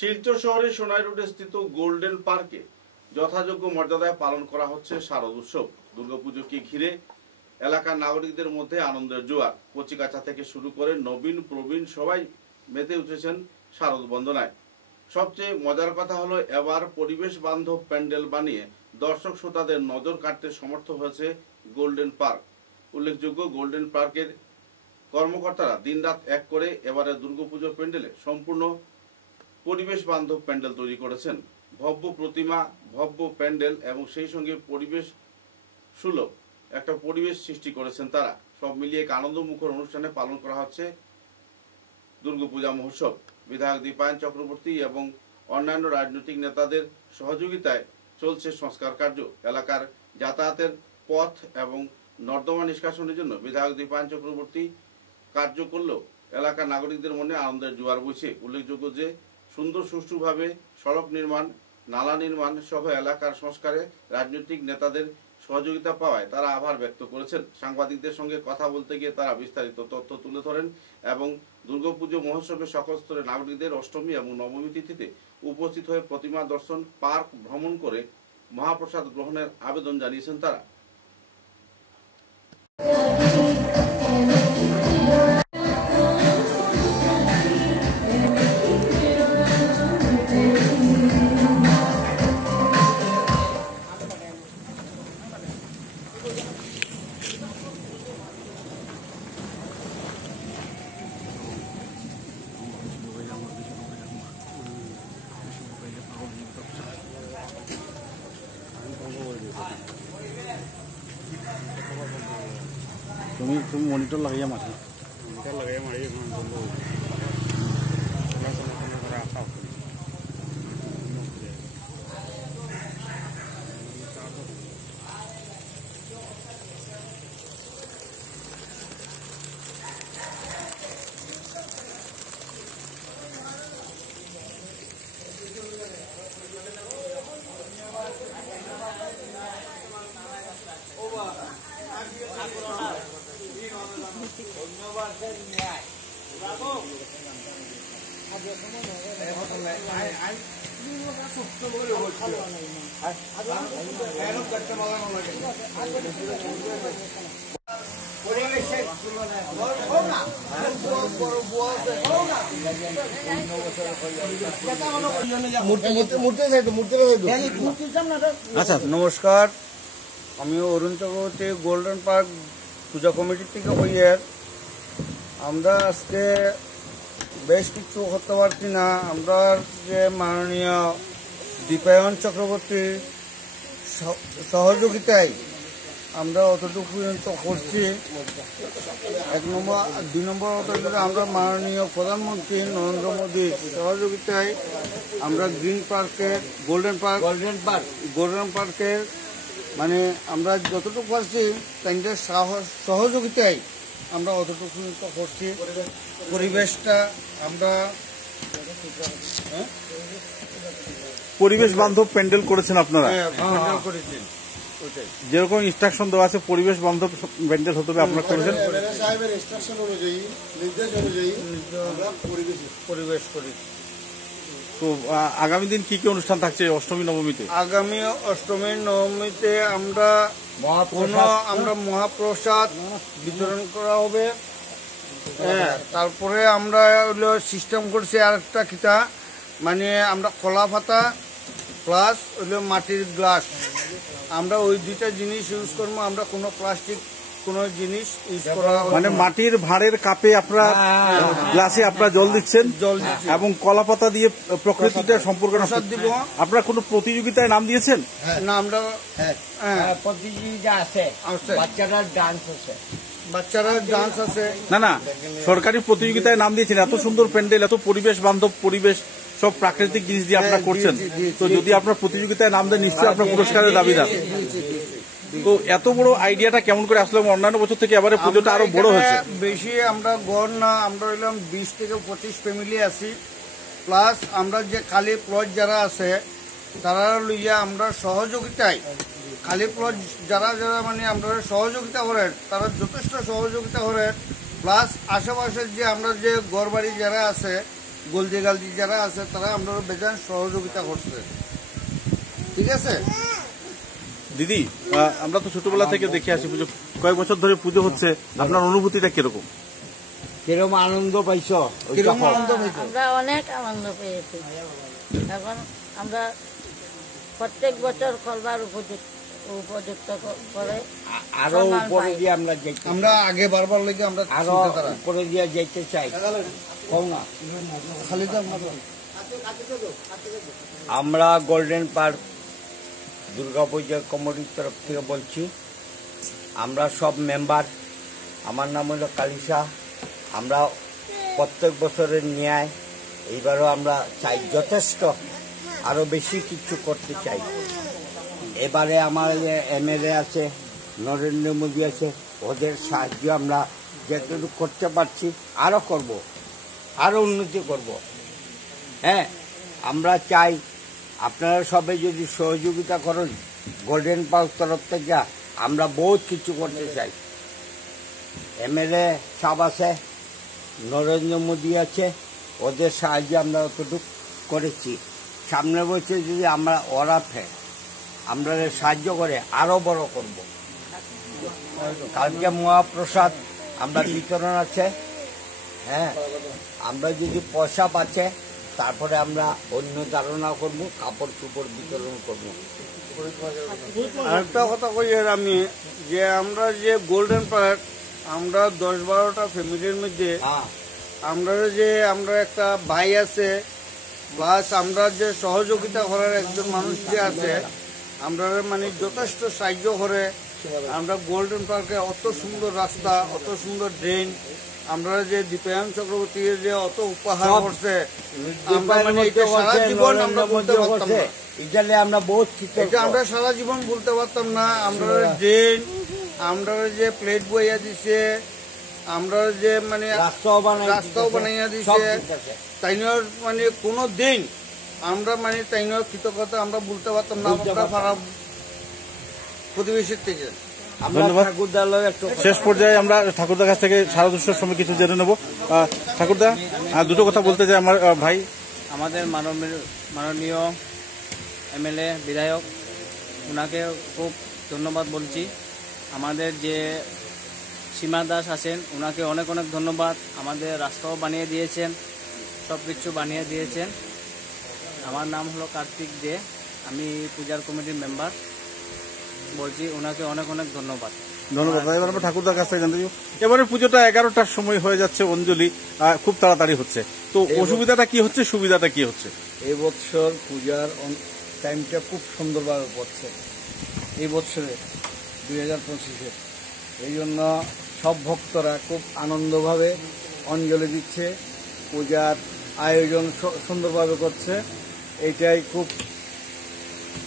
শিলচর শহরের সোনাই রোডে স্থিত গোল্ডেন পার্কে যথাযোগ্য মর্যাদায় পালন করা হচ্ছে শারদ উৎসব। দুর্গাপুজোকে ঘিরে এলাকার নাগরিকদের মধ্যে আনন্দের জোয়ার। কচিকাঁচা থেকে শুরু করে নবীন প্রবীণ সবাই মেতে উঠেছেন শারদ বন্দনায়। সবচেয়ে মজার কথা হলো এবার পরিবেশ বান্ধব প্যান্ডেল বানিয়ে দর্শক শ্রোতাদের নজর কাটতে সমর্থ হয়েছে গোল্ডেন পার্ক। উল্লেখযোগ্য, গোল্ডেন পার্কের কর্মকর্তারা দিনরাত এক করে এবারে দুর্গাপুজোর প্যান্ডেলে সম্পূর্ণ পরিবেশ বান্ধব প্যান্ডেল তৈরি করেছেন। ভব্য প্রতিমা, ভব্য প্যান্ডেল এবং সেই সঙ্গে পরিবেশ সুলভ একটা পরিবেশ সৃষ্টি করেছেন তারা। সব মিলিয়ে এক আনন্দমুখর অনুষ্ঠানে পালন করা হচ্ছে দুর্গাপূজা মহোৎসব। বিধায়ক দীপায়ন চক্রবর্তী এবং অন্যান্য রাজনৈতিক নেতাদের সহযোগিতায় চলছে সংস্কার কার্য। এলাকার যাতায়াতের পথ এবং নর্দমা নিষ্কাশনের জন্য বিধায়ক দীপায়ন চক্রবর্তী কার্য করলেও এলাকার নাগরিকদের মনে আনন্দের জোয়ার বইছে। উল্লেখযোগ্য যে সুন্দর সুষ্ঠুভাবে সড়ক নির্মাণ, নালা নির্মাণ সহ এলাকার সংস্কারে রাজনৈতিক নেতাদের সহযোগিতা পাওয়ায় তারা আভার ব্যক্ত করেছেন। সাংবাদিকদের সঙ্গে কথা বলতে গিয়ে তারা বিস্তারিত তথ্য তুলে ধরেন এবং দুর্গাপুজো মহোৎসবে সকল স্তরের নাগরিকদের অষ্টমী এবং নবমী তিথিতে উপস্থিত হয়ে প্রতিমা দর্শন, পার্ক ভ্রমণ করে মহাপ্রসাদ গ্রহণের আবেদন জানিয়েছেন তারা। তুমি মনিটর লাগাইয়া মারি আচ্ছা, নমস্কার। আমি অরুণ চক্রবর্তী, গোল্ডেন পার্ক পূজা কমিটি থেকে হইয়ে। আমরা আজকে বেশ কিছু হতে পারছি না। আমরা যে মাননীয় দীপায়ন চক্রবর্তীর সহযোগিতায় আমরা অতটুকু পর্যন্ত করছি। 1 নম্বর, 2 নম্বর আমরা মাননীয় প্রধানমন্ত্রী নরেন্দ্র মোদীর সহযোগিতায় আমরা গ্রিন পার্কের গোল্ডেন পার্কের মানে আমরা যতটুকু পারছি তাদের সহযোগিতায় আমরা অতটুকু পর্যন্ত করছি। পরিবেশটা আমরা পরিবেশ বান্ধব প্যান্ডেল করেছেন আপনারা? প্যান্ডেল করেছি, যেরকম ইনস্ট্রাকশন দেওয়া আছে পরিবেশ বান্ধব প্যান্ডেল হতে হবে আপনারা করেছেন। সাহেবের ইনস্ট্রাকশন অনুযায়ী, নির্দেশ অনুযায়ী আমরা পরিবেশ করি। তো আগামী দিন কি কি অনুষ্ঠান থাকছে অষ্টমী নবমীতে? আগামী অষ্টমী নবমীতে আমরা মহাপ্রসাদ বিতরণ করা হবে। হ্যাঁ, তারপরে আমরা হলো সিস্টেম করছি আরেকটা খিতা, মানে আমরা কলা পাতা প্লাস হলো মাটির গ্লাস, আমরা ওই 2টা জিনিস ইউজ করবো। আমরা কোনো প্লাস্টিক কোনো জিনিস ইউজ করা, মানে মাটির ভাঁড়ের কাপে আপনারা গ্লাসে আপনারা জল দিচ্ছেন এবং কলা পাতা দিয়ে প্রকৃতিটা সম্পর্ক দিব। আপনারা কোনো প্রতিযোগিতায় নাম দিয়েছেন? না, আমরা প্রতিযোগিতা আছে, বাচ্চারা ডান্স আছে। না, সরকারি প্রতিযোগিতায় নাম দিয়েছেন। এত সুন্দর প্যান্ডেল, এত পরিবেশ বান্ধব পরিবেশ, সব প্রাকৃতিক জিনিস দিয়ে আপনারা করছেন। তো যদি আপনার প্রতিযোগিতায় নাম দেন নিশ্চয়ই আপনার পুরস্কারের দাবিদার। তো এত বড় আইডিয়াটা কেমন করে আসলে? অন্যান্য বছর থেকে এবারে পুজোটা আরো বড় হয়েছে। বেশি আমরা গড় না, আমরা হইলাম 20 থেকে 25 ফ্যামিলি আছি। প্লাস আমরা যে খালি প্লট যারা আছে তারা লইয়া আমরা সহযোগিতায়, খালি প্লট যারা যারা মানে আমরা সহযোগিতা করেন তারা যথেষ্ট সহযোগিতা করেন। প্লাস আশেপাশের যে আমরা যে গড়বাড়ি যারা আছে গলদি গালদি যারা আছে তারা আমরা বেজান সহযোগিতা করছে। ঠিক আছে দিদি, আমরা তো ছোটবেলা থেকে দেখে আসি পুজো, কয়েক বছর ধরে পুজো হচ্ছে, আপনার অনুভূতিটা কিরকম? কিরকম আনন্দ পাইছ? কিরকম আনন্দ পাইছো? আমরা অনেক আনন্দ পেয়েছি। এখন আমরা প্রত্যেক বছর করবার উপযুক্ত করে আরো উপরে দিয়ে আমরা যাইতে, আমরা আগে বারবার লেগে আমরা আরো উপরে দিয়ে যাইতে চাই। কও না। আমরা গোল্ডেন পার্ক দুর্গাপূজা কমিটির তরফ থেকে বলছি, আমরা সব মেম্বার, আমার নাম হলো কালিসা। আমরা প্রত্যেক বছরের ন্যায় এইবারও আমরা চাই যথেষ্ট আরো বেশি কিছু করতে চাই। এবারে আমার এমএলএ আছে, নরেন্দ্র মোদী আছে, ওদের সাহায্য আমরা যেটুকু করতে পারছি আরো করব, আরো উন্নতি করব। হ্যাঁ, আমরা চাই আপনারা সবাই যদি সহযোগিতা করেন গোল্ডেন পার্ক তরফ থেকে, আমরা বহুত কিছু করতে চাই। এমএলএ সাহেব আছে, নরেন্দ্র মোদী আছে, ওদের সাহায্যে আমরা অতটুকু করেছি। সামনে বছর যদি আমরা ওরা আমরা সাহায্য করে আরো বড় করব। কালকে মহাপ্রসাদ আমরা বিতরণ আছে। হ্যাঁ, আমরা যদি পয়সা পাচ্ছে তারপরে আমরা অন্য ধারণা করব, কাপড় চোপড় বিতরণ করব। আরেকটা কথা কই আমি, যে আমরা যে গোল্ডেন পার্ক আমরা 10-12টা ফ্যামিলির মধ্যে আমরা একটা ভাই আছে, প্লাস আমরা যে সহযোগিতা করার একজন মানুষ যে আছে, আমরা মানে যথেষ্ট সাহায্য করে। আমরা গোল্ডেন পার্কে অত সুন্দর রাস্তা, অত সুন্দর ড্রেন, আমরা যে দীপায়ন চক্রবর্তী যে অত উপহার করছে, আমরা মানে এটা সারা জীবন আমরা বলতে পারতাম না। আমরা বহুত এটা আমরা সারা জীবন বলতে পারতাম না। আমরা ড্রেন, আমরা যে প্লেট বইয়া দিছে, আমরা যে মানে রাস্তাও বানাইয়া দিছে, তাইনের মানে কোনো দিন আমরা মানে তাইনের কৃতজ্ঞতা আমরা বলতে পারতাম না আমরা সারা প্রতিবেশীর থেকে। শেষ পর্যায়ে আমরা ঠাকুরদার কাছ থেকে শারদোৎসব সময় কিছু জেনে নেব। ঠাকুরদা, দুটো কথা বলতে চাই আমার ভাই। আমাদের মাননীয় এমএলএ বিধায়ক, ওনাকে খুব ধন্যবাদ বলছি। আমাদের যে সীমা দাস আছেন, ওনাকে অনেক অনেক ধন্যবাদ। আমাদের রাস্তাও বানিয়ে দিয়েছেন, সব কিছু বানিয়ে দিয়েছেন। আমার নাম হলো কার্তিক দে, আমি পূজার কমিটির মেম্বার বলছি। ওনাকে অনেক অনেক ধন্যবাদ। এবার আমরা ঠাকুরদার কাছ থেকে জানতে চাই, এবারে পুজোটা 11টার সময় হয়ে যাচ্ছে, অঞ্জলি খুব তাড়াতাড়ি হচ্ছে, তো অসুবিধাটা কি হচ্ছে, সুবিধাটা কি হচ্ছে? এই বছর পূজার টাইমটা খুব সুন্দরভাবে পড়ছে এই বছরে 2025-এর। এই জন্য সব ভক্তরা খুব আনন্দভাবে অঞ্জলি দিচ্ছে, পূজার আয়োজন সুন্দরভাবে করছে। এইটাই খুব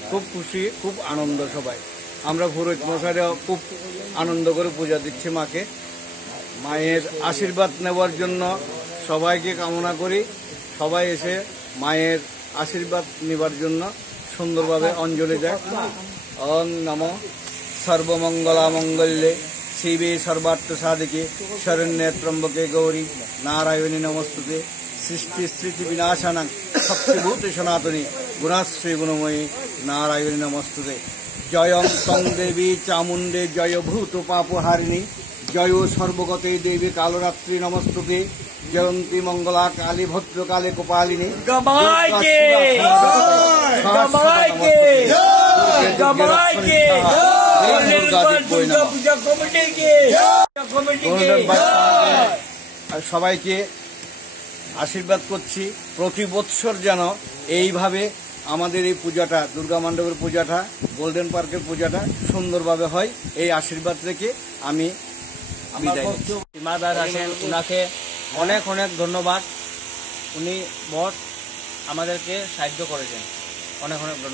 খুব খুশি, খুব আনন্দ সবাই। আমরা পুরোহিত মশাইরাও খুব আনন্দ করে পূজা দিচ্ছি মাকে। মায়ের আশীর্বাদ নেওয়ার জন্য সবাইকে কামনা করি, সবাই এসে মায়ের আশীর্বাদ নেবার জন্য সুন্দরভাবে অঞ্জলি দেয়। ওম নমো সর্বমঙ্গলা মঙ্গল্যে শিবে সর্বার্থ সাধিকে শরণ্যে ত্রম্বকে গৌরী নারায়ণী নমস্তুতে সৃষ্টি স্মৃতি বিনাশানাং শক্তিভূতে সনাতনী গুণাশ্রী গুণময়ী নারায়ণী নমস্তুতে। জয়ং তং দেবী চামুণ্ডে জয় ভূত পাপহারিণী জয় সর্বগতে দেবী কালরাত্রি নমস্তুতে। জয়ন্তী মঙ্গলা কালী ভদ্রকালী কপালিনী সবাইকে আশীর্বাদ করছি প্রতি বৎসর যেন এইভাবে আমাদের এই পূজাটা, দুর্গা মণ্ডপের পূজাটা, গোল্ডেন পার্কের পূজাটা সুন্দরভাবে হয়, এই আশীর্বাদ রেখে আমি বিদায় নিচ্ছি। সীমা দাস আছেন, ওনাকে অনেক অনেক ধন্যবাদ। উনি বহুত আমাদেরকে সাহায্য করেছেন, অনেক অনেক ধন্যবাদ।